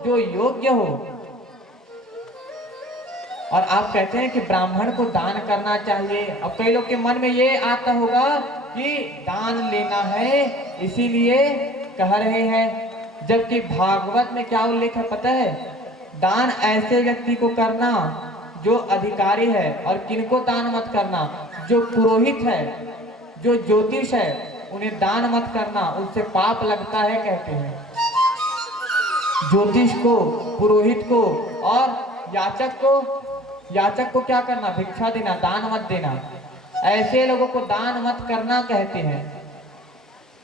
जो योग्य हो। और आप कहते हैं कि ब्राह्मण को दान करना चाहिए। अब कई लोग के मन में ये आता होगा कि दान लेना है इसीलिए कह रहे हैं, जबकि भागवत में क्या उल्लेख है पता है? दान ऐसे व्यक्ति को करना जो अधिकारी है, और किनको दान मत करना? जो पुरोहित है, जो ज्योतिष है, उन्हें दान मत करना, उनसे पाप लगता है कहते हैं। ज्योतिष को, पुरोहित को और याचक को क्या करना? भिक्षा देना, दान मत देना। ऐसे लोगों को दान मत करना कहते हैं।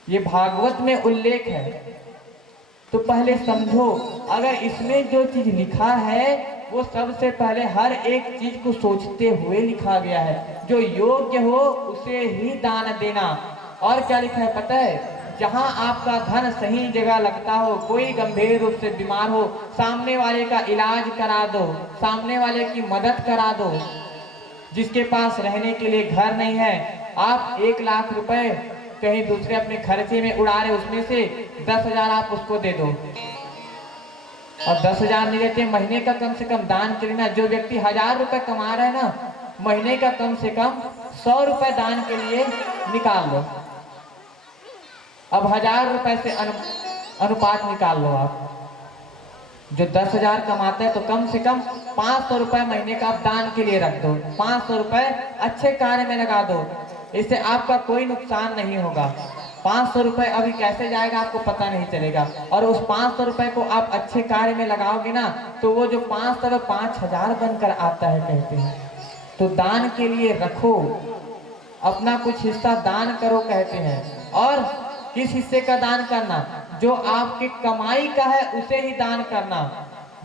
ये भागवत में उल्लेख है। तो पहले समझो, अगर इसमें जो चीज लिखा है वो सबसे पहले हर एक चीज को सोचते हुए लिखा गया है। जो योग्य हो उसे ही दान देना। और क्या लिखा है पता है? जहां आपका धन सही जगह लगता हो, कोई गंभीर रूप से बीमार हो, सामने वाले का इलाज करा दो, सामने वाले की मदद करा दो। जिसके पास रहने के लिए घर नहीं है, आप 1 लाख रुपए कहीं दूसरे अपने खर्चे में उड़ा रहे, उसमें से 10,000 आप उसको दे दो। और 10,000 नहीं देते, महीने का कम से कम दान करना। जो व्यक्ति 1,000 रुपए कमा रहा है ना, महीने का कम से कम 100 रुपए दान के लिए निकाल लो। अब 1,000 रुपए से अनुपात निकाल लो आप। जो 10,000 कमाते हैं तो कम से कम 500 रुपए महीने का आप दान के लिए रख दो। 500 रुपए अच्छे कार्य में लगा दो, इससे आपका कोई नुकसान नहीं होगा। 500 रुपए अभी कैसे जाएगा आपको पता नहीं चलेगा। और उस 500 रुपए को आप अच्छे कार्य में लगाओगे ना, तो वो जो 500 5,000 बनकर आता है कहते हैं। तो दान के लिए रखो, अपना कुछ हिस्सा दान करो कहते हैं। और किस हिस्से का दान करना? जो आपकी कमाई का है उसे ही दान करना।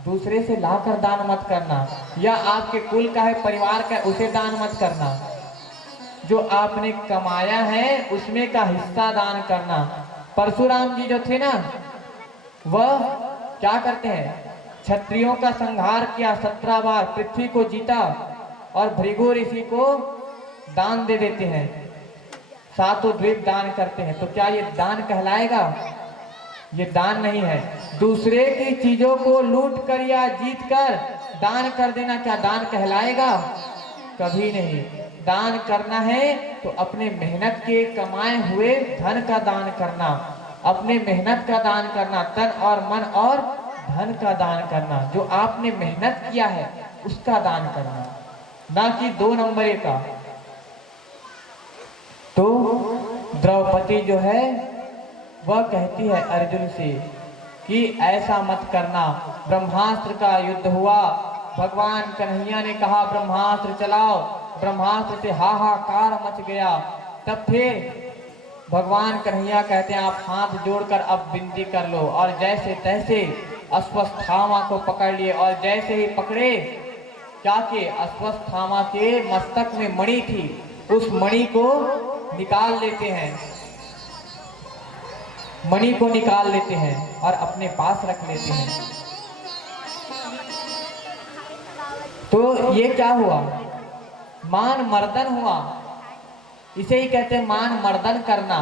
दूसरे से लाकर दान मत करना, या आपके कुल का है, परिवार का है, उसे दान मत करना। जो आपने कमाया है उसमें का हिस्सा दान करना। परशुराम जी जो थे ना, वह क्या करते हैं? क्षत्रियों का संहार किया, 17 बार पृथ्वी को जीता, और भृगु ऋषि को दान दे देते हैं। 7 द्वीप दान करते हैं। तो क्या ये दान कहलाएगा? ये दान नहीं है। दूसरे की चीजों को लूट कर या जीत कर दान कर देना क्या दान कहलाएगा? कभी नहीं। दान करना है तो अपने मेहनत के कमाए हुए धन का दान करना, अपने मेहनत का दान करना, तन और मन और धन का दान करना। जो आपने मेहनत किया है उसका दान करना, ना कि 2 नंबर का। तो द्रौपदी जो है वह कहती है अर्जुन से कि ऐसा मत करना। ब्रह्मास्त्र का युद्ध हुआ, भगवान कन्हैया ने कहा ब्रह्मास्त्र चलाओ, ब्रह्मास्त्र से हाहाकार मच गया। तब फिर भगवान कन्हैया कहते हैं आप हाथ जोड़कर अब विनती कर लो। और जैसे तैसे अश्वत्थामा को पकड़ लिए, और जैसे ही पकड़े क्या कि अश्वत्थामा के मस्तक में मणि थी, उस मणि को निकाल लेते हैं, मणि को निकाल लेते हैं और अपने पास रख लेते हैं। तो ये क्या हुआ? मान मर्दन हुआ। इसे ही कहते हैं मान मर्दन करना।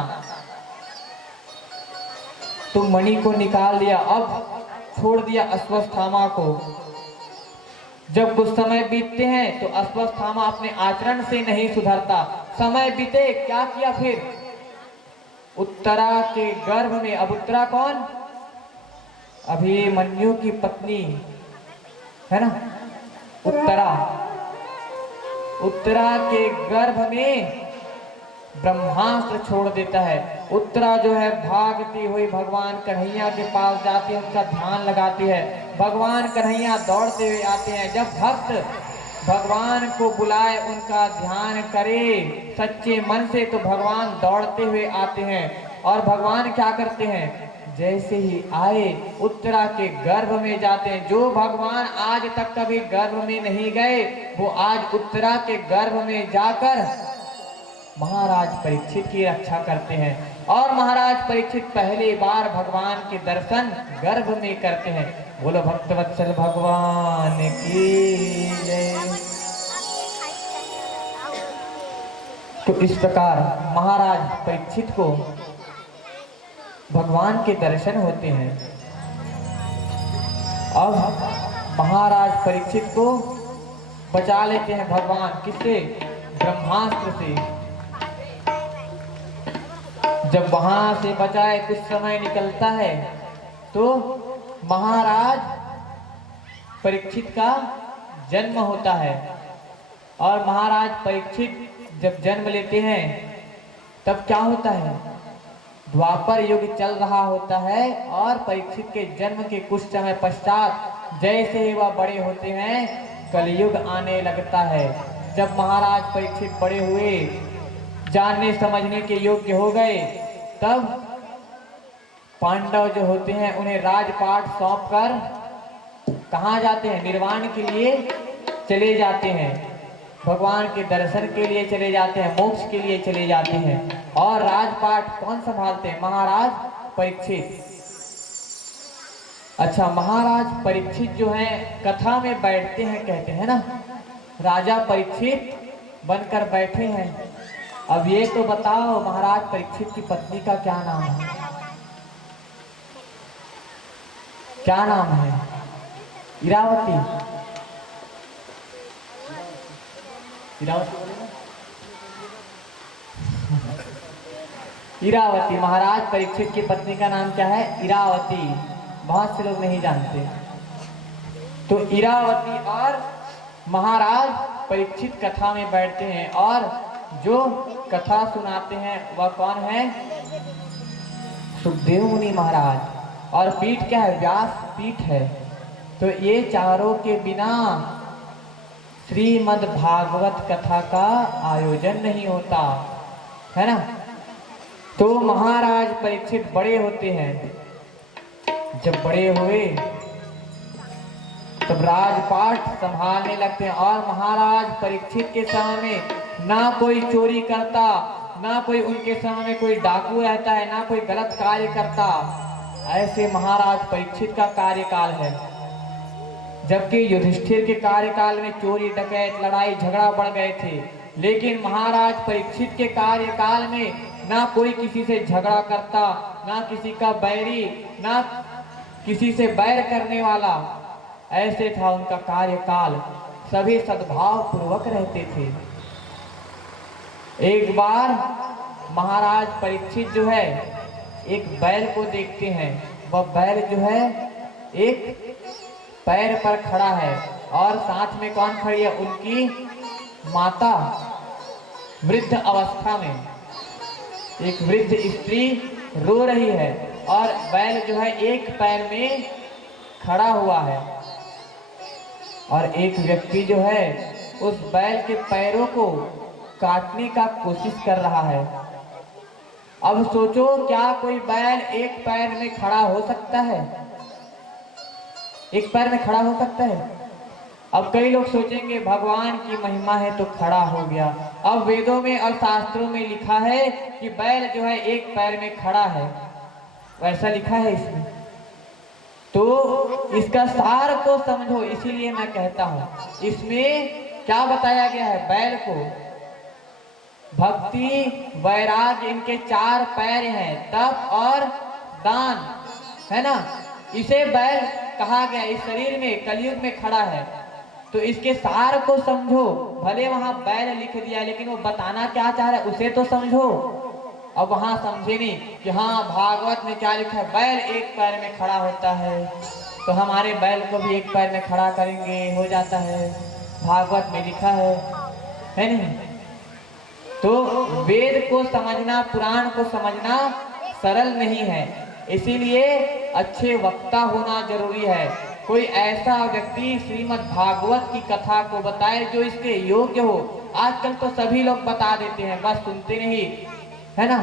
तो मणि को निकाल लिया, अब छोड़ दिया अश्वत्थामा को। जब कुछ समय बीतते हैं तो अश्वत्थामा अपने आचरण से नहीं सुधरता। समय बीते, क्या किया फिर? उत्तरा के गर्भ में, अब उत्तरा कौन? अभिमन्यु की पत्नी है ना, उत्तरा के गर्भ में ब्रह्मास्त्र छोड़ देता है। उत्तरा जो है भागती हुई भगवान कन्हैया के पास जाती है, उनका ध्यान लगाती है। भगवान कन्हैया दौड़ते हुए आते हैं। जब भक्त भगवान को बुलाए, उनका ध्यान करे सच्चे मन से, तो भगवान दौड़ते हुए आते हैं। और भगवान क्या करते हैं? जैसे ही आए उत्तरा के गर्भ में जाते हैं। जो भगवान आज तक कभी गर्भ में नहीं गए, वो आज उत्तरा के गर्भ में जाकर महाराज परीक्षित की रक्षा करते हैं। और महाराज परीक्षित पहली बार भगवान के दर्शन गर्भ में करते हैं। बोलो भक्तवत्सल भगवान की जय। तो इस प्रकार महाराज परीक्षित को भगवान के दर्शन होते हैं। अब महाराज परीक्षित को बचा लेते हैं भगवान, किससे? ब्रह्मास्त्र से। जब वहां से बचाए कुछ समय निकलता है तो महाराज परीक्षित का जन्म होता है। और महाराज परीक्षित जब जन्म लेते हैं तब क्या होता है? द्वापर युग चल रहा होता है और परीक्षित के जन्म के कुछ समय पश्चात जैसे ही वह बड़े होते हैं कलयुग आने लगता है। जब महाराज परीक्षित बड़े हुए, जानने समझने के योग्य हो गए, तब पांडव जो होते हैं उन्हें राजपाट सौंपकर कहाँ जाते हैं? निर्वाण के लिए चले जाते हैं, भगवान के दर्शन के लिए चले जाते हैं, मोक्ष के लिए चले जाते हैं। और राजपाट कौन संभालते हैं? महाराज परीक्षित। अच्छा, महाराज परीक्षित जो है कथा में बैठते हैं, कहते हैं ना, राजा परीक्षित बनकर बैठे हैं। अब ये तो बताओ महाराज परीक्षित की पत्नी का क्या नाम है? क्या नाम है? इरावती। इरावती बोले ना? इरावती। महाराज परीक्षित की पत्नी का नाम क्या है? इरावती। बहुत से लोग नहीं जानते। तो इरावती और महाराज परीक्षित कथा में बैठते हैं और जो कथा सुनाते हैं वह कौन है? सुखदेव मुनि महाराज। और पीठ क्या है? व्यास पीठ है। तो ये चारों के बिना श्रीमद् भागवत कथा का आयोजन नहीं होता है ना। तो महाराज परीक्षित बड़े होते हैं। जब बड़े हुए तब राजपाट संभालने लगते हैं। और महाराज परीक्षित के समय में ना कोई चोरी करता, ना कोई उनके समय में कोई डाकू रहता है, ना कोई गलत कार्य करता। ऐसे महाराज परीक्षित का कार्यकाल है। जबकि युधिष्ठिर के कार्यकाल में चोरी डकैत लड़ाई झगड़ा बढ़ गए थे, लेकिन महाराज परीक्षित के कार्यकाल में ना कोई किसी से झगड़ा करता, ना किसी का बैरी, ना किसी से बैर करने वाला। ऐसे था उनका कार्यकाल। सभी सद्भाव पूर्वक रहते थे। एक बार महाराज परीक्षित जो है एक बैल को देखते हैं। वह बैल जो है एक पैर पर खड़ा है और साथ में कौन खड़ी है? उनकी माता। वृद्ध अवस्था में एक वृद्ध स्त्री रो रही है और बैल जो है एक पैर में खड़ा हुआ है। और एक व्यक्ति जो है उस बैल के पैरों को काटने का कोशिश कर रहा है। अब सोचो, क्या कोई बैल एक पैर में खड़ा हो सकता है? एक पैर में खड़ा हो सकता है? अब कई लोग सोचेंगे भगवान की महिमा है तो खड़ा हो गया। अब वेदों में और शास्त्रों में लिखा है कि बैल जो है एक पैर में खड़ा है, वैसा लिखा है इसमें। तो इसका सार को समझो, इसीलिए मैं कहता हूं इसमें क्या बताया गया है? बैल को भक्ति वैराग्य इनके चार पैर हैं, तप और दान, है ना। इसे बैल कहा गया। इस शरीर में कलयुग में खड़ा है तो इसके सार को समझो। भले वहां बैल लिख दिया लेकिन वो बताना क्या चाह रहा है उसे तो समझो। अब वहां समझे नहीं कि हाँ भागवत में क्या लिखा है, बैल एक पैर में खड़ा होता है तो हमारे बैल को भी एक पैर में खड़ा करेंगे, हो जाता है, भागवत में लिखा है नहीं। तो वेद को समझना, पुराण को समझना सरल नहीं है, इसीलिए अच्छे वक्ता होना जरूरी है। कोई ऐसा व्यक्ति श्रीमद् भागवत की कथा को बताए जो इसके योग्य हो। आजकल तो सभी लोग बता देते हैं, बस सुनते नहीं, है ना।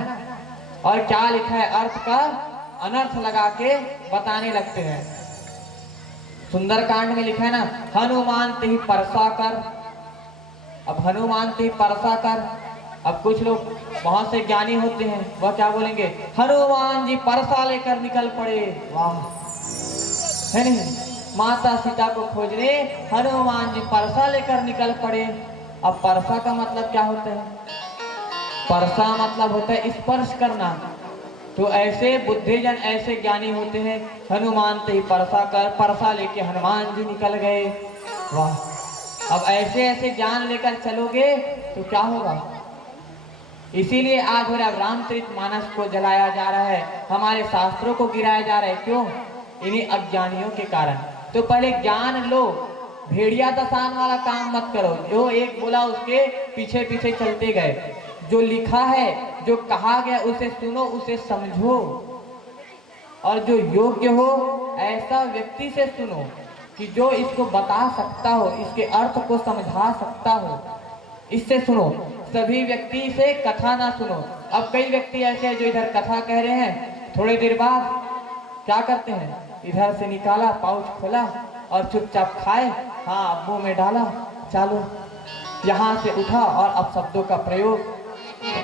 और क्या लिखा है अर्थ का अनर्थ लगा के बताने लगते हैं। सुंदरकांड में लिखा है ना, हनुमान ते ही परसा कर। अब हनुमान ते ही परसा कर। अब कुछ लोग बहुत से ज्ञानी होते हैं, वह क्या बोलेंगे, हनुमान जी परसा लेकर निकल पड़े। वाह, है नहीं। माता सीता को खोजने हनुमान जी परसा लेकर निकल पड़े। अब परसा का मतलब क्या होता है? परसा मतलब होता है स्पर्श करना। तो ऐसे बुद्धिजन, ऐसे ज्ञानी होते हैं, हनुमान ते ही परसा लेके हनुमान जी निकल गए। वाह! अब ऐसे ऐसे ज्ञान लेकर चलोगे तो क्या होगा। इसीलिए आज हो रहा है, रामचरितमानस को जलाया जा रहा है, हमारे शास्त्रों को गिराया जा रहा है। क्यों? इन्हीं अज्ञानियों के कारण। तो पहले ज्ञान लो, भेड़िया दसान वाला काम मत करो, जो एक बोला उसके पीछे पीछे चलते गए। जो लिखा है, जो कहा गया उसे सुनो, उसे समझो, और जो योग्य हो ऐसा व्यक्ति से सुनो कि जो इसको बता सकता हो, इसके अर्थ को समझा सकता हो, इससे सुनो। सभी व्यक्ति से कथा ना सुनो। अब कई व्यक्ति ऐसे हैं जो इधर कथा कह रहे हैं, थोड़ी देर बाद क्या करते हैं, इधर से निकाला, पाउच खोला और चुपचाप खाए, हाँ मुंह में डाला, चालू, यहाँ से उठा और अब शब्दों का प्रयोग।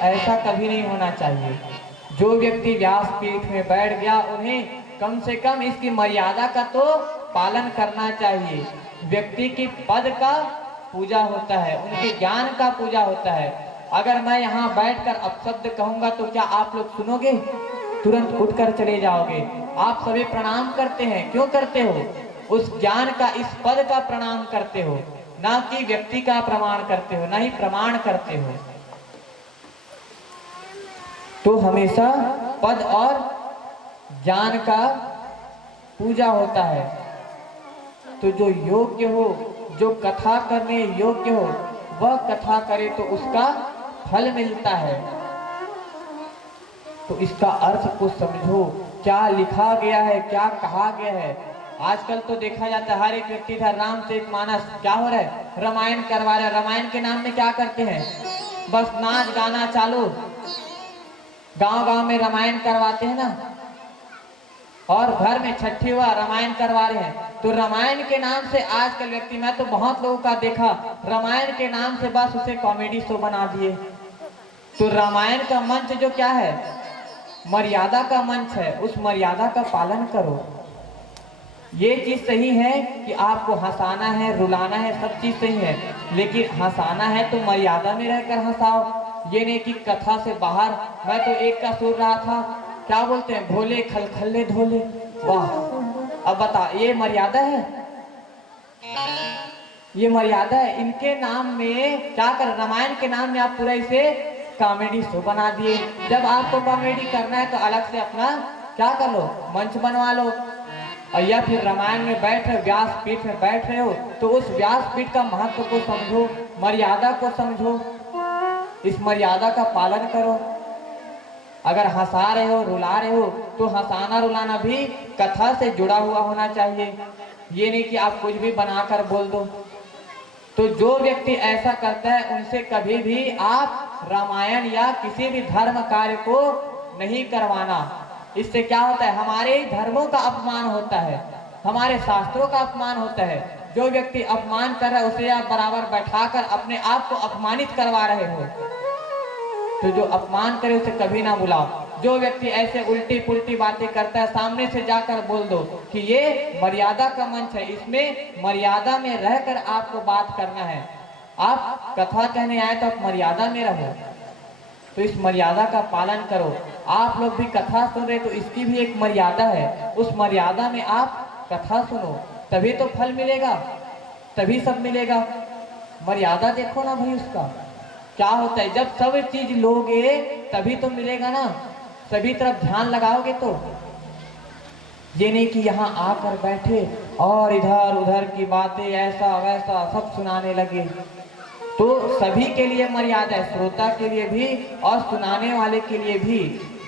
ऐसा कभी नहीं होना चाहिए। जो व्यक्ति व्यासपीठ में बैठ गया, उन्हें कम से कम इसकी मर्यादा का तो पालन करना चाहिए। व्यक्ति की पद का पूजा होता है, उनके ज्ञान का पूजा होता है। अगर मैं यहाँ बैठकर अपशब्द कहूंगा तो क्या आप लोग सुनोगे? तुरंत उठकर चले जाओगे। आप सभी प्रणाम करते हैं, क्यों करते हो? उस ज्ञान का, इस पद का प्रणाम करते हो, ना कि व्यक्ति का प्रमाण करते हो, ना ही प्रमाण करते हो। तो हमेशा पद और ज्ञान का पूजा होता है। तो जो योग्य हो, जो कथा करने योग्य हो, वह कथा करे तो उसका फल मिलता है। तो इसका अर्थ को समझो, क्या लिखा गया है, क्या कहा गया है। आजकल तो देखा जाता है हर एक व्यक्ति था रामचरितमानस, क्या हो रहा है, रामायण करवा रहा है। रामायण के नाम में क्या करते हैं, बस नाच गाना चालू, गांव गांव में रामायण करवाते हैं ना, और घर में छठी हुआ रामायण करवा रहे हैं। तो रामायण के नाम से आजकल व्यक्ति, मैं तो बहुत लोगों का देखा, रामायण के नाम से बस उसे कॉमेडी शो बना दिए। तो रामायण का मंच जो क्या है, मर्यादा का मंच है, उस मर्यादा का पालन करो। ये चीज सही है कि आपको हंसाना है, रुलाना है, सब चीज सही है, लेकिन हंसाना है तो मर्यादा में रहकर हंसाओ। ये नहीं कि कथा से बाहर। मैं तो एक का सुन रहा था, क्या बोलते हैं, भोले खलखल्ले धोले। वाह! अब बता, ये मर्यादा है? ये मर्यादा है? इनके नाम में क्या कर, रामायण के नाम में आप पूरा इसे कॉमेडी शो बना दिए। जब आपको कॉमेडी करना है तो अलग से अपना क्या कर लो, मंच बनवा लो। और या फिर रामायण में बैठ रहे, व्यासपीठ में बैठ रहे हो, तो उस व्यासपीठ का महत्व को समझो, मर्यादा को समझो, इस मर्यादा का पालन करो। अगर हंसा रहे हो, रुला रहे हो, तो हंसाना रुलाना भी कथा से जुड़ा हुआ होना चाहिए। ये नहीं कि आप कुछ भी बनाकर बोल दो। तो जो व्यक्ति ऐसा करता है, उनसे कभी भी आप रामायण या किसी भी धर्म कार्य को नहीं करवाना। इससे क्या होता है, हमारे धर्मों का अपमान होता है, हमारे शास्त्रों का अपमान होता है। जो व्यक्ति अपमान कर रहा है, उसे आप बराबर बैठाकर अपने आप को अपमानित करवा रहे हो। तो जो अपमान करे उसे कभी ना बुलाओ। जो व्यक्ति ऐसे उल्टी पुल्टी बातें करता है, सामने से जाकर बोल दो कि ये मर्यादा का मंच है, इसमें मर्यादा में रहकर आपको बात करना है। आप कथा कहने आए तो आप मर्यादा में रहो, तो इस मर्यादा का पालन करो। आप लोग भी कथा सुन रहे तो इसकी भी एक मर्यादा है, उस मर्यादा में आप कथा सुनो, तभी तो फल मिलेगा, तभी सब मिलेगा। मर्यादा देखो ना भाई, उसका क्या होता है, जब सब चीज लोगे तभी तो मिलेगा ना, सभी तरफ ध्यान लगाओगे तो। ये नहीं कि यहाँ आकर बैठे और इधर उधर की बातें ऐसा वैसा सब सुनाने लगे। तो सभी के लिए मर्यादा है, श्रोता के लिए भी और सुनाने वाले के लिए भी,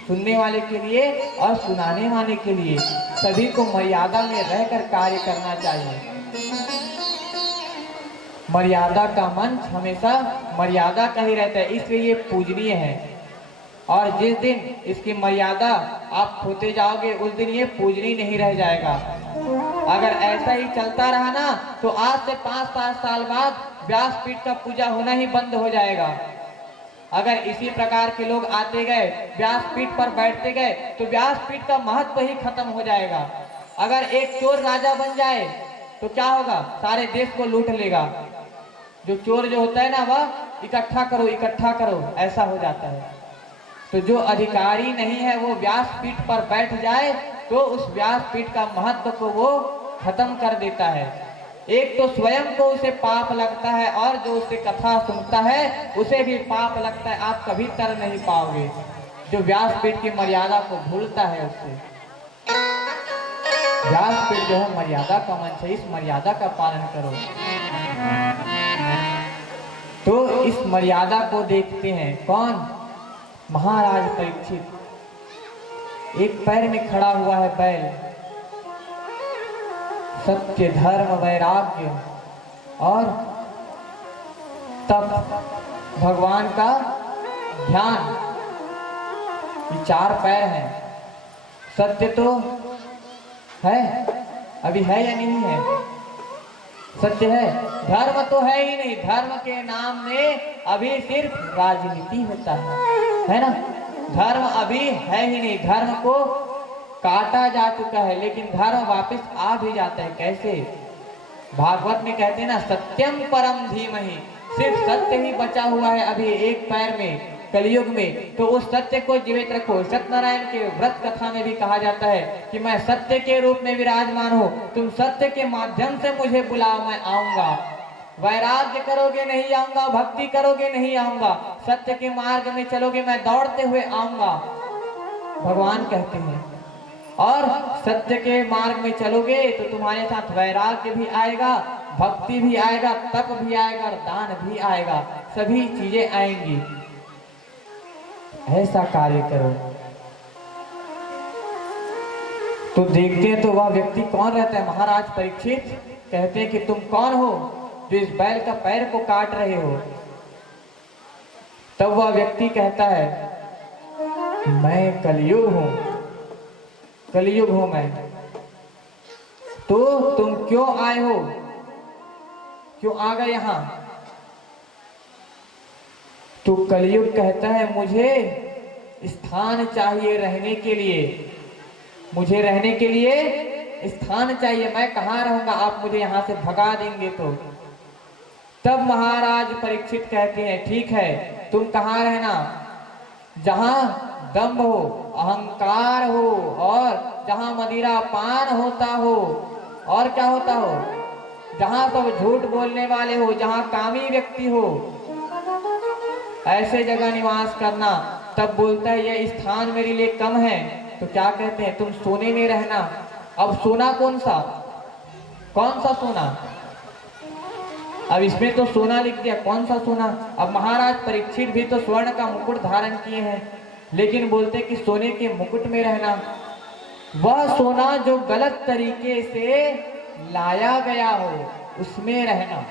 सुनने वाले के लिए और सुनाने वाले के लिए, सभी को मर्यादा में रहकर कार्य करना चाहिए। मर्यादा का मंच हमेशा मर्यादा का ही रहता है, इसलिए ये पूजनीय है। और जिस दिन इसकी मर्यादा आप खोते जाओगे, उस दिन ये पूजनीय नहीं रह जाएगा। अगर ऐसा ही चलता रहा ना, तो आज से 5-7 साल बाद व्यासपीठ का पूजा होना ही बंद हो जाएगा। अगर इसी प्रकार के लोग आते गए, व्यासपीठ पर बैठते गए, तो व्यासपीठ का महत्व ही खत्म हो जाएगा। अगर एक चोर राजा बन जाए तो क्या होगा, सारे देश को लूट लेगा। जो चोर जो होता है ना, वह इकट्ठा करो इकट्ठा करो, ऐसा हो जाता है। तो जो अधिकारी नहीं है वो व्यासपीठ पर बैठ जाए तो उस व्यासपीठ का महत्व को वो खत्म कर देता है। एक तो स्वयं को उसे पाप लगता है और जो उससे कथा सुनता है उसे भी पाप लगता है। आप कभी तर नहीं पाओगे जो व्यासपीठ की मर्यादा को भूलता है उससे। व्यासपीठ जो है मर्यादा का मंच है, इस मर्यादा का पालन करो। तो इस मर्यादा को देखते हैं कौन? महाराज परीक्षित। एक पैर में खड़ा हुआ है बैल, सत्य धर्म वैराग्य और तप, भगवान का ध्यान, ये चार पैर हैं। सत्य तो है, अभी है या नहीं है? सत्य है। धर्म तो है ही नहीं, धर्म के नाम में अभी सिर्फ राजनीति होता है ना। धर्म अभी है ही नहीं, धर्म को काटा जा चुका है, लेकिन धर्म वापस आ भी जाता है। कैसे? भागवत में कहते हैं ना, सत्यम परम धीमहि, सिर्फ सत्य ही बचा हुआ है अभी एक पैर में कलयुग में। तो उस सत्य को जीवित रखो। सत्यनारायण के व्रत कथा में भी कहा जाता है कि मैं सत्य के रूप में विराजमान हूँ, तुम सत्य के माध्यम से मुझे बुलाओ, मैं आऊंगा। वैराग्य करोगे नहीं आऊंगा, भक्ति करोगे नहीं आऊंगा, सत्य के मार्ग में चलोगे मैं दौड़ते हुए आऊंगा, भगवान कहते हैं। और सत्य के मार्ग में चलोगे तो तुम्हारे साथ वैराग्य भी आएगा, भक्ति भी आएगा, तप भी आएगा और दान भी आएगा, सभी चीजें आएंगी। ऐसा कार्य करो। तो देखते हैं तो वह व्यक्ति कौन रहता है? महाराज परीक्षित कहते हैं कि तुम कौन हो जो इस बैल का पैर को काट रहे हो? तब वह व्यक्ति कहता है मैं कलयुग हूं, कलयुग हूं मैं। तो तुम क्यों आए हो, क्यों आ गए यहां? तो कलयुग कहता है मुझे स्थान चाहिए रहने के लिए, मुझे रहने के लिए स्थान चाहिए, मैं कहाँ रहूंगा, आप मुझे यहां से भगा देंगे तो। तब महाराज परीक्षित कहते हैं ठीक है, तुम कहाँ रहना? जहां दंभ हो, अहंकार हो और जहां मदिरा पान होता हो और क्या होता हो, जहां सब झूठ बोलने वाले हो, जहां कामी व्यक्ति हो, ऐसे जगह निवास करना। तब बोलता है यह स्थान मेरे लिए कम है। तो क्या कहते हैं? तुम सोने में रहना। अब सोना कौन सा, कौन सा सोना? अब इसमें तो सोना लिख दिया, कौन सा सोना? अब महाराज परीक्षित भी तो स्वर्ण का मुकुट धारण किए हैं, लेकिन बोलते कि सोने के मुकुट में रहना। वह सोना जो गलत तरीके से लाया गया हो उसमें रहना।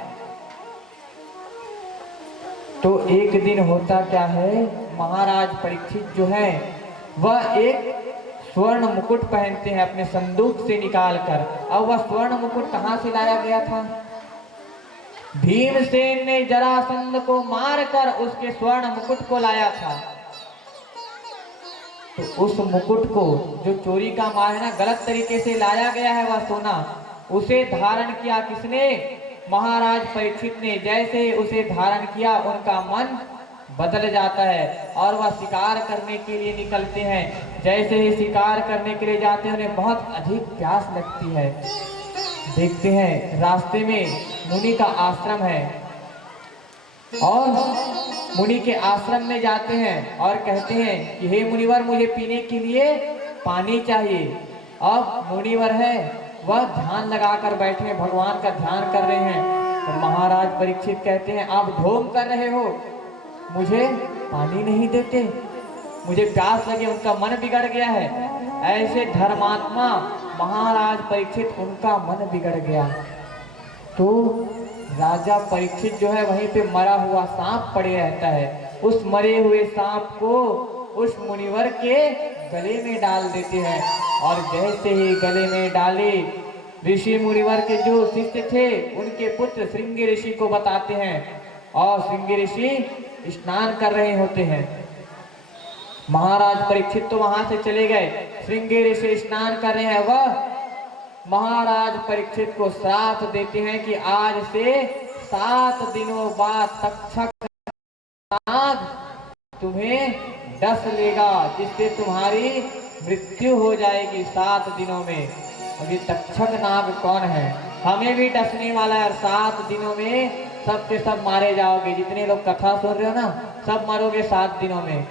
तो एक दिन होता क्या है, महाराज परीक्षित जो है वह एक स्वर्ण मुकुट पहनते हैं अपने संदूक से निकाल कर। अब वह स्वर्ण मुकुट कहां से लाया गया था? भीमसेन ने जरासंध को मारकर उसके स्वर्ण मुकुट को लाया था। तो उस मुकुट को जो चोरी का माल है ना, गलत तरीके से लाया गया है वह सोना, उसे धारण किया किसने? महाराज परीक्षित ने। जैसे उसे धारण किया उनका मन बदल जाता है और वह शिकार करने के लिए निकलते हैं। जैसे ही शिकार करने के लिए जाते हैं उन्हें बहुत अधिक प्यास लगती है। देखते हैं रास्ते में मुनि का आश्रम है और मुनि के आश्रम में जाते हैं और कहते हैं कि हे मुनिवर मुझे पीने के लिए पानी चाहिए। अब मुनिवर है वह ध्यान लगाकर बैठे, भगवान का ध्यान कर रहे हैं। तो महाराज परीक्षित कहते हैं आप ढोंग कर रहे हो, मुझे पानी नहीं देते, मुझे प्यास लगे, उनका मन बिगड़ गया है। ऐसे धर्मात्मा महाराज परीक्षित, उनका मन बिगड़ गया। तो राजा परीक्षित जो है वहीं पे मरा हुआ सांप पड़े रहता है। उस मरे हुए सांप को उस मुनिवर के गले में डाल देते हैं और जैसे ही गले में डाले, ऋषि मुनिवर के जो शिष्य थे उनके पुत्र श्रृंगी ऋषि को बताते हैं और श्रृंगी ऋषि स्नान कर रहे होते हैं। महाराज परीक्षित तो वहां से चले गए, श्रृंगी ऋषि स्नान कर रहे हैं। वह महाराज परीक्षित को श्राप देते हैं कि आज से 7 दिनों बाद तक्षक नाग तुम्हें डस लेगा, जिससे तुम्हारी मृत्यु हो जाएगी 7 दिनों में। अब ये तक्षक नाग कौन है? हमें भी डसने वाला है, 7 दिनों में सब के सब मारे जाओगे। जितने लोग कथा सुन रहे हो ना, सब मरोगे 7 दिनों में।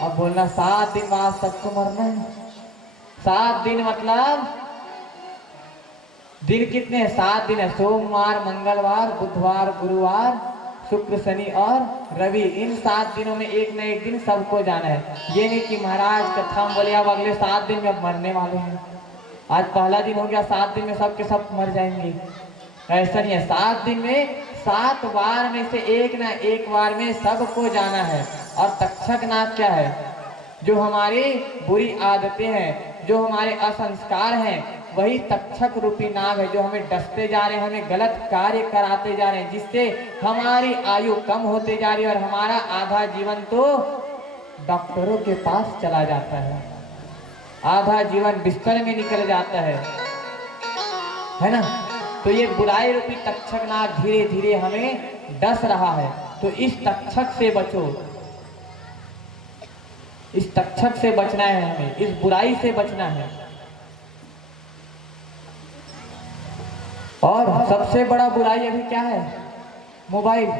अब बोलना 7 दिन बाद सबको मरना है? 7 दिन मतलब दिन कितने हैं? 7 दिन है। सोमवार, मंगलवार, बुधवार, गुरुवार, शुक्र, शनि और रवि। इन 7 दिनों में एक न एक दिन सबको जाना है। ये नहीं कि महाराज कथा में बोले अब अगले 7 दिन में अब मरने वाले हैं, आज पहला दिन हो गया, 7 दिन में सब के सब मर जाएंगे। ऐसा नहीं है। 7 दिन में 7 बार में से एक ना एक बार में सबको जाना है। और तक्षक नाग क्या है? जो हमारी बुरी आदतें हैं, जो हमारे असंस्कार हैं, वही तक्षक रूपी नाग है, जो हमें डसते जा रहे हैं, हमें गलत कार्य कराते जा रहे हैं, जिससे हमारी आयु कम होते जा रही है और हमारा आधा जीवन तो डॉक्टरों के पास चला जाता है, आधा जीवन बिस्तर में निकल जाता है ना। तो ये बुराई रूपी तक्षक नाग धीरे धीरे हमें डस रहा है। तो इस तक्षक से बचो, इस तक्षक से बचना है हमें, इस बुराई से बचना है। और सबसे बड़ा बुराई अभी क्या है? मोबाइल।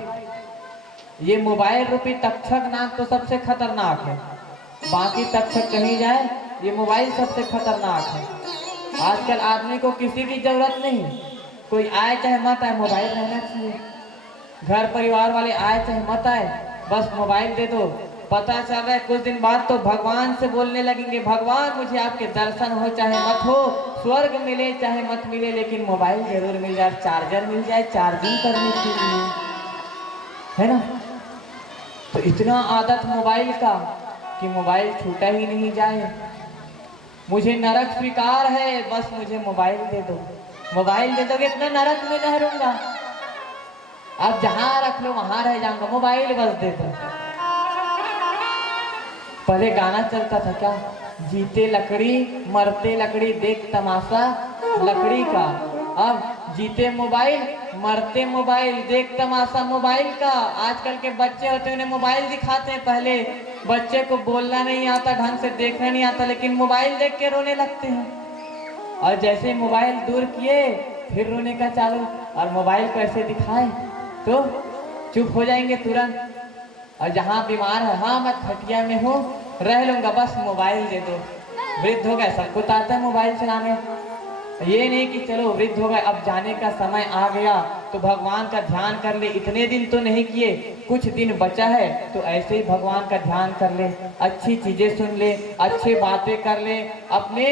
ये मोबाइल रूपी तक्षक नाग तो सबसे खतरनाक है। बाकी तक्षक कहीं जाए, ये मोबाइल सबसे खतरनाक है। आजकल आदमी को किसी की जरूरत नहीं, कोई आए चाहे मत आए, मोबाइल रहना चाहिए। घर परिवार वाले आए चाहे मत आए, बस मोबाइल दे दो। पता चल रहा है कुछ दिन बाद तो भगवान से बोलने लगेंगे, भगवान मुझे आपके दर्शन हो चाहे मत हो, स्वर्ग मिले चाहे मत मिले, लेकिन मोबाइल जरूर मिल जाए, चार्जर मिल जाए चार्जिंग करने के लिए, है ना। तो इतना आदत मोबाइल का कि मोबाइल छूटा ही नहीं जाए। मुझे नरक स्वीकार है, बस मुझे मोबाइल दे दो। मोबाइल दे दोगे इतना नरक में न रहूंगा, अब जहां रख लो वहां रह जाऊंगा, मोबाइल बस दे दो। पहले गाना चलता था क्या? जीते लकड़ी मरते लकड़ी, देख तमाशा लकड़ी का। अब जीते मोबाइल मरते मोबाइल, देख तमाशा मोबाइल का। आजकल के बच्चे होते हैं, उन्हें मोबाइल दिखाते हैं। पहले बच्चे को बोलना नहीं आता, ढंग से देखना नहीं आता, लेकिन मोबाइल देख के रोने लगते हैं। और जैसे मोबाइल दूर किए फिर रोने का चालू, और मोबाइल को ऐसे दिखाए तो चुप हो जाएंगे तुरंत। और जहाँ बीमार है, हाँ मैं खटिया में हूँ रह लूंगा, बस मोबाइल दे दो। वृद्ध हो गए, सबको तो आता है मोबाइल चलाने। ये नहीं कि चलो वृद्ध हो गए, अब जाने का समय आ गया तो भगवान का ध्यान कर ले। इतने दिन तो नहीं किए, कुछ दिन बचा है तो ऐसे ही भगवान का ध्यान कर ले, अच्छी चीजें सुन ले, अच्छी बातें कर ले, अपने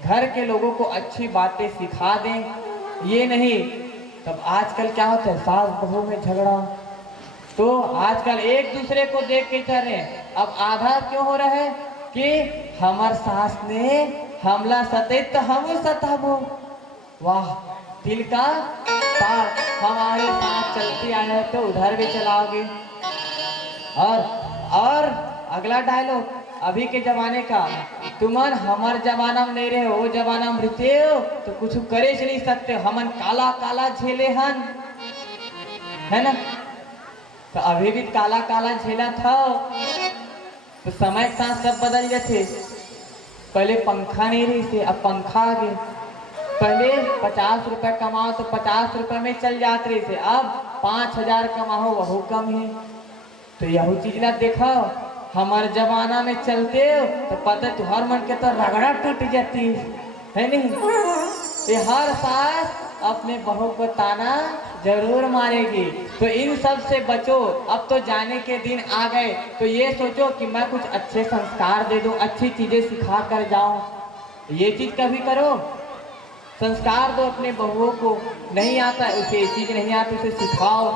घर के लोगों को अच्छी बातें सिखा दें। ये नहीं तब आजकल क्या होता है, सास बहू में झगड़ा, तो आजकल एक दूसरे को देख के चल रहे हैं। अब आधा क्यों हो रहा है कि हमार सास ने हमला सते तो हम सताबो। वाह, दिल का साथ हमारे साथ चलती आए हैं तो उधर भी चलाओगे। और अगला डायलॉग अभी के जमाने का, तुमन हमार जमाना में नहीं रहे, वो जमाना में रहते हो तो कुछ करे नहीं सकते, हमन काला काला झेले हन, है ना। तो अभी भी काला काला झेला था, तो समय के साथ सब बदल जाते। पहले पंखा नहीं रही थे, अब पंखा आ गए। पहले 50 रुपए कमाओ तो 50 रुपए में चल जाते रहे थे, अब 5000 कमाओ वह कम है। तो यही चीज ना देखो, हमारे जमाना में चलते हो तो पता तुहर मन के तो रगड़ा टूट जाती है नहीं। ये हर सास अपने बहू को ताना जरूर मारेगी। तो इन सब से बचो। अब तो जाने के दिन आ गए, तो ये सोचो कि मैं कुछ अच्छे संस्कार दे दूं, अच्छी चीजें सिखा कर जाऊं। ये चीज कभी करो, संस्कार दो अपने बहुओं को। नहीं आता उसे, ये चीज नहीं आती उसे सिखाओ,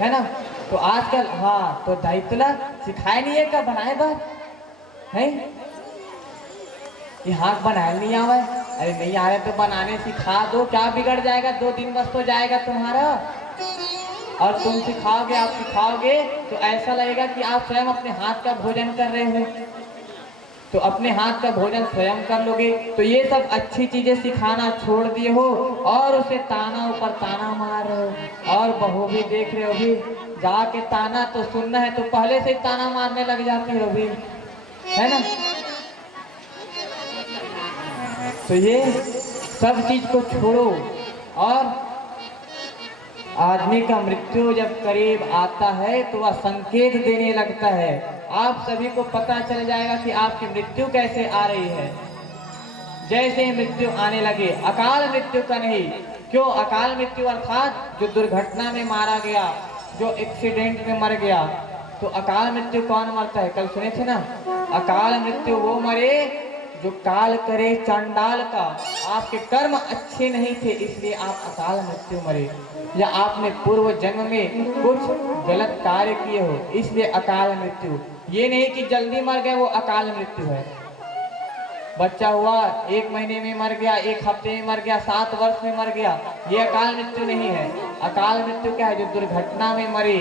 है ना। तो आजकल हाँ तो दायित्व सिखाए नहीं है, क्या बनाए बात है, ये हाथ बनाए नहीं आवे। अरे नहीं आ रहे तो बनाने सिखा दो, क्या बिगड़ जाएगा, 2 दिन बस तो जाएगा तुम्हारा। और तुम सिखाओगे, आप सिखाओगे तो ऐसा लगेगा कि आप स्वयं अपने हाथ का भोजन कर रहे हो। तो अपने हाथ का भोजन स्वयं कर लोगे। तो ये सब अच्छी चीजें सिखाना छोड़ दिए हो और उसे ताना ऊपर ताना मार रहे हो। और बहू भी देख रहे हो भी, जाके ताना तो सुनना है तो पहले से ही ताना मारने लग जाते हो भी, है ना। तो ये सब चीज को छोड़ो। और आदमी का मृत्यु जब करीब आता है तो वह संकेत देने लगता है। आप सभी को पता चल जाएगा कि आपकी मृत्यु कैसे आ रही है। जैसे ही मृत्यु आने लगे, अकाल मृत्यु का नहीं, क्यों अकाल मृत्यु अर्थात जो दुर्घटना में मारा गया, जो एक्सीडेंट में मर गया। तो अकाल मृत्यु कौन मरता है, कल सुने थे ना। अकाल मृत्यु वो मरे जो काल करे चंडाल का। आपके कर्म अच्छे नहीं थे इसलिए आप अकाल मृत्यु मरे, या आपने पूर्व जन्म में कुछ गलत कार्य किए हो इसलिए अकाल मृत्यु। ये नहीं कि जल्दी मर गए वो अकाल मृत्यु है। बच्चा हुआ 1 महीने में मर गया, 1 हफ्ते में मर गया, 7 वर्ष में मर गया, ये अकाल मृत्यु नहीं है। अकाल मृत्यु क्या है, जो दुर्घटना में मरे,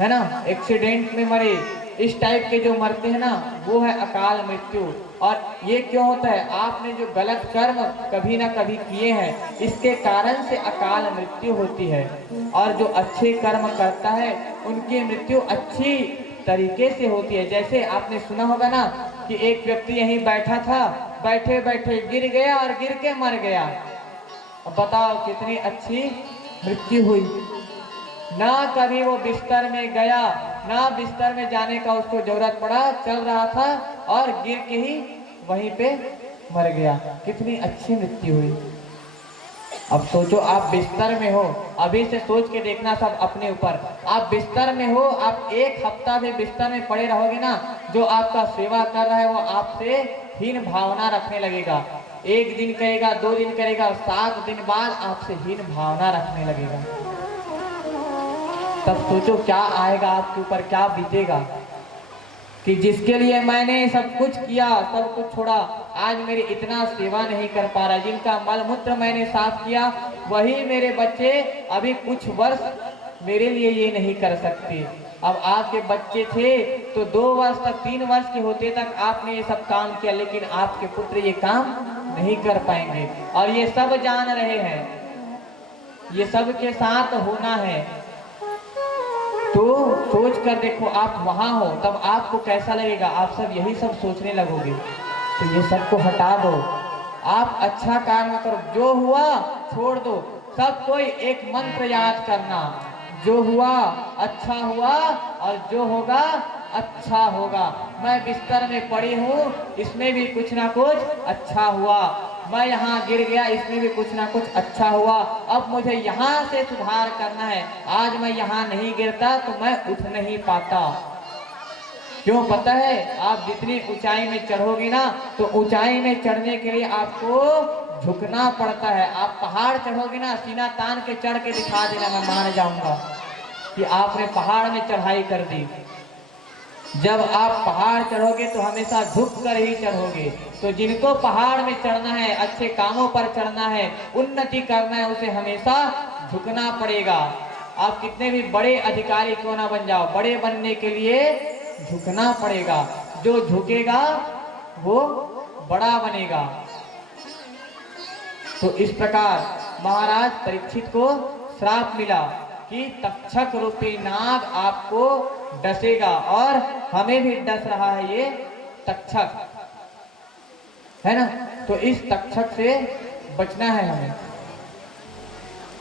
है ना, एक्सीडेंट में मरे, इस टाइप के जो मरते हैं ना, वो है अकाल मृत्यु। और ये क्यों होता है, आपने जो गलत कर्म कभी ना कभी किए हैं इसके कारण से अकाल मृत्यु होती है। और जो अच्छे कर्म करता है उनकी मृत्यु अच्छी तरीके से होती है। जैसे आपने सुना होगा ना कि एक व्यक्ति यहीं बैठा था, बैठे बैठे गिर गया और गिर के मर गया। अब बताओ कितनी अच्छी मृत्यु हुई। ना कभी वो बिस्तर में गया, ना बिस्तर में जाने का उसको जरूरत पड़ा, चल रहा था और गिर के ही वहीं पे मर गया। कितनी अच्छी मृत्यु हुई। अब सोचो आप बिस्तर में हो, अभी से सोच के देखना सब अपने ऊपर। आप बिस्तर में हो, आप 1 हफ्ता भी बिस्तर में पड़े रहोगे ना, जो आपका सेवा कर रहा है वो आपसे हीन भावना रखने लगेगा। 1 दिन करेगा, 2 दिन करेगा, 7 दिन बाद आपसे हीन भावना रखने लगेगा। तब सोचो क्या आएगा आपके ऊपर, क्या बीतेगा कि जिसके लिए मैंने सब कुछ किया, सब कुछ छोड़ा, आज मेरी इतना सेवा नहीं कर पा रहा। जिनका मल मूत्र मैंने साफ किया वही मेरे बच्चे अभी कुछ वर्ष मेरे लिए ये नहीं कर सकते। अब आपके बच्चे थे तो 2 वर्ष तक, 3 वर्ष के होते तक आपने ये सब काम किया, लेकिन आपके पुत्र ये काम नहीं कर पाएंगे। और ये सब जान रहे हैं, ये सब के साथ होना है। तो सोच कर देखो, आप वहां हो तब आपको कैसा लगेगा, आप सब यही सब सोचने लगोगे। तो ये सब को हटा दो, आप अच्छा कार्य करो, जो हुआ छोड़ दो। सब कोई एक मंत्र याद करना, जो हुआ अच्छा हुआ और जो होगा अच्छा होगा। मैं बिस्तर में पड़ी हूँ, इसमें भी कुछ ना कुछ अच्छा हुआ। मैं यहाँ गिर गया, इसमें भी कुछ ना कुछ अच्छा हुआ। अब मुझे यहाँ से सुधार करना है। आज मैं यहाँ नहीं गिरता तो मैं उठ नहीं पाता। क्यों पता है, आप जितनी ऊंचाई में चढ़ोगे ना, तो ऊंचाई में चढ़ने के लिए आपको झुकना पड़ता है। आप पहाड़ चढ़ोगे ना, सीना तान के चढ़ के दिखा देना, मैं मान जाऊंगा कि आपने पहाड़ में चढ़ाई कर दी। जब आप पहाड़ चढ़ोगे तो हमेशा झुक कर ही चढ़ोगे। तो जिनको पहाड़ में चढ़ना है, अच्छे कामों पर चढ़ना है, उन्नति करना है, उसे हमेशा झुकना पड़ेगा। आप कितने भी बड़े अधिकारी क्यों ना बन जाओ, बड़े बनने के लिए झुकना पड़ेगा। जो झुकेगा वो बड़ा बनेगा। तो इस प्रकार महाराज परीक्षित को श्राप मिला कि तक्षक रूपी नाग आपको डसेगा, और हमें भी डस रहा है ये तक्षक, है ना। तो इस तक्षक से बचना है हमें।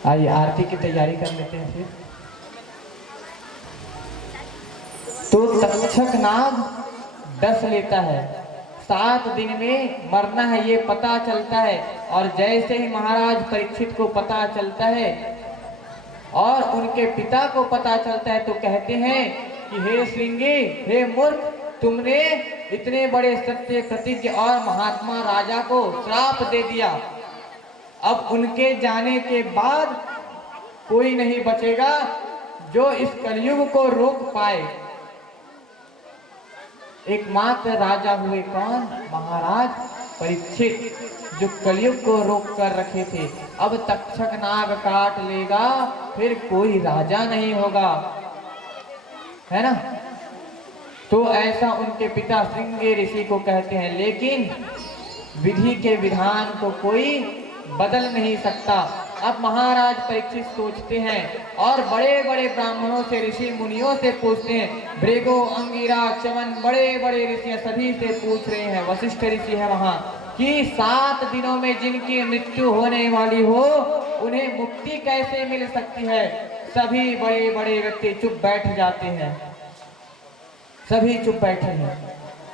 आइए आरती की तैयारी कर लेते हैं फिर। तो तक्षक नाग डस लेता है, 7 दिन में मरना है ये पता चलता है। और जैसे ही महाराज परीक्षित को पता चलता है और उनके पिता को पता चलता है, तो कहते हैं कि हे श्रृंगी, हे मूर्ख, तुमने इतने बड़े सत्य प्रतिज्ञ और महात्मा राजा को श्राप दे दिया। अब उनके जाने के बाद कोई नहीं बचेगा जो इस कलयुग को रोक पाए। एकमात्र राजा हुए कौन, महाराज परीक्षित, जो कलयुग को रोक कर रखे थे। अब तक्षक नाग काट लेगा, फिर कोई राजा नहीं होगा, है ना। तो ऐसा उनके पिता श्रृंगी ऋषि को कहते हैं। लेकिन विधि के विधान को कोई बदल नहीं सकता। अब महाराज परीक्षित सोचते हैं और बड़े बड़े ब्राह्मणों से, ऋषि मुनियों से पूछते हैं। भृगु, अंगिरा, च्यवन, बड़े बड़े ऋषि सभी से पूछ रहे हैं। वशिष्ठ ऋषि है वहां कि 7 दिनों में जिनकी मृत्यु होने वाली हो उन्हें मुक्ति कैसे मिल सकती है। सभी बड़े बड़े व्यक्ति चुप बैठ जाते हैं। सभी चुप बैठे हैं,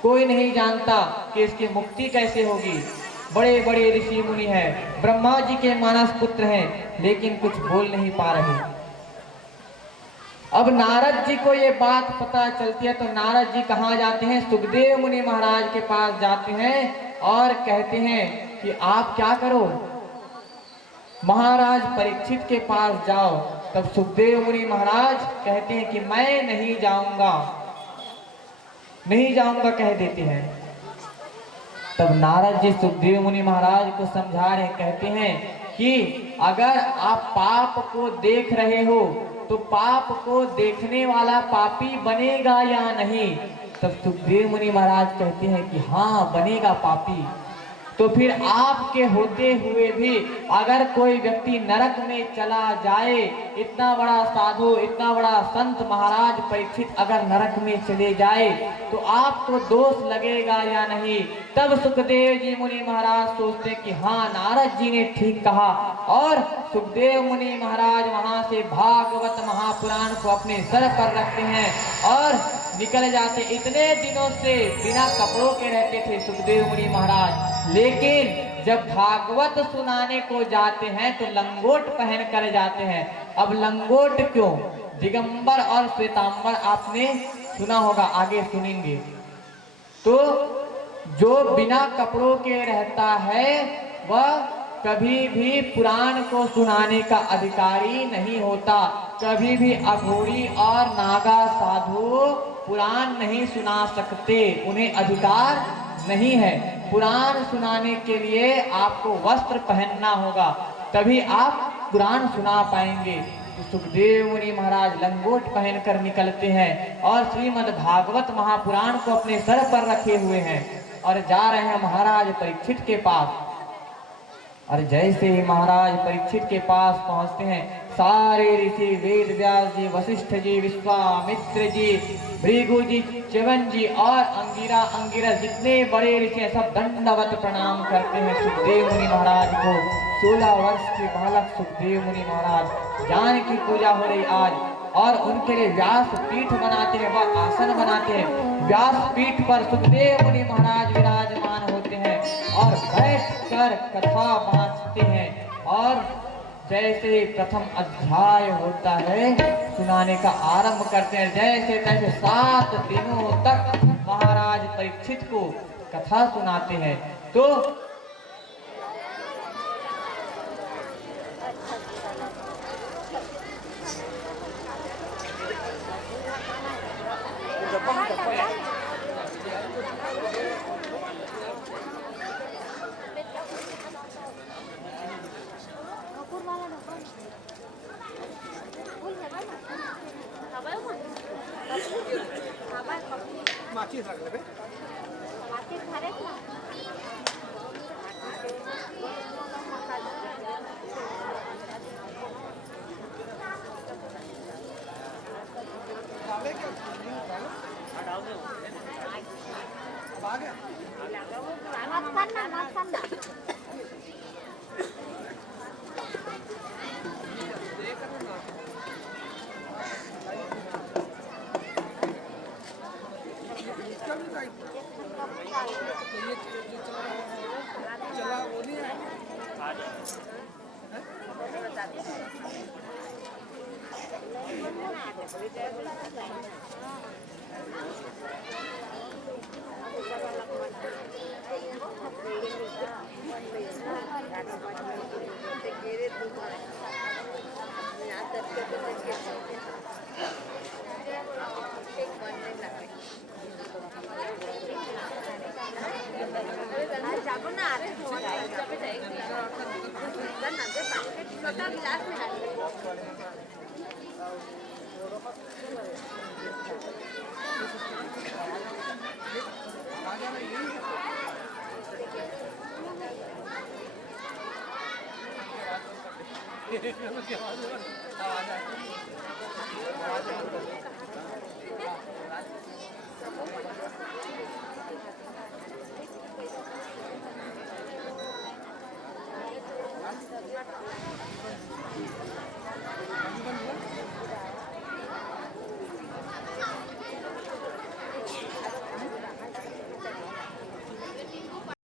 कोई नहीं जानता कि इसकी मुक्ति कैसे होगी। बड़े बड़े ऋषि मुनि हैं, ब्रह्मा जी के मानस पुत्र हैं, लेकिन कुछ बोल नहीं पा रहे। अब नारद जी को ये बात पता चलती है तो नारद जी कहाँ जाते हैं? सुखदेव मुनि महाराज के पास जाते हैं और कहते हैं कि आप क्या करो, महाराज परीक्षित के पास जाओ। तब सुखदेव मुनि महाराज कहते हैं कि मैं नहीं जाऊंगा, नहीं जाऊंगा कह देते हैं। तब नारद जी सुखदेव मुनि महाराज को समझा रहे, कहते हैं कि अगर आप पाप को देख रहे हो तो पाप को देखने वाला पापी बनेगा या नहीं? तब सुखदेव मुनि महाराज कहते हैं कि हाँ बनेगा पापी। तो फिर आपके होते हुए भी अगर कोई व्यक्ति नरक में चला जाए, इतना बड़ा साधु, इतना बड़ा संत महाराज परीक्षित अगर नरक में चले जाए तो आपको दोष लगेगा या नहीं? तब सुखदेव जी मुनि महाराज सोचते कि हाँ नारद जी ने ठीक कहा, और सुखदेव मुनि महाराज वहां से भागवत महापुराण को अपने सर पर रखते हैं और निकल जाते। इतने दिनों से बिना कपड़ों के रहते थे सुखदेव मुनि महाराज, लेकिन जब भागवत सुनाने को जाते हैं तो लंगोट पहन कर जाते हैं। अब लंगोट क्यों? दिगंबर और श्वेतांबर आपने सुना होगा, आगे सुनेंगे। तो जो बिना कपड़ों के रहता है वह कभी भी पुराण को सुनाने का अधिकारी नहीं होता। कभी भी अघोरी और नागा साधु पुराण नहीं सुना सकते, उन्हें अधिकार नहीं है। पुराण सुनाने के लिए आपको वस्त्र पहनना होगा, तभी आप पुराण सुना पाएंगे। तो सुखदेव मुनि महाराज लंगोट पहनकर निकलते हैं और श्रीमद् भागवत महापुराण को अपने सर पर रखे हुए हैं और जा रहे हैं महाराज परीक्षित के पास। और जैसे ही महाराज परीक्षित के पास पहुंचते हैं, सारे ऋषि वेद व्यास जी, वशिष्ठ जी, विश्वामित्र जी, भृगु जी, च्यवन जी और अंगिरा जितने बड़े ऋषि सब दंडवत प्रणाम करते हैं सुखदेव मुनि महाराज को। 16 वर्ष के बालक सुखदेव मुनि महाराज, ज्ञान की पूजा हो रही आज, और उनके लिए व्यास पीठ बनाते हैं, वह आसन बनाते हैं। व्यास पीठ पर सुखदेव मुनि महाराज विराजमान होते हैं और बैठकर कथा बांटते हैं। और जैसे प्रथम अध्याय होता है सुनाने का आरंभ करते हैं, जैसे तैसे 7 दिनों तक महाराज परीक्षित को कथा सुनाते हैं। तो Gracias.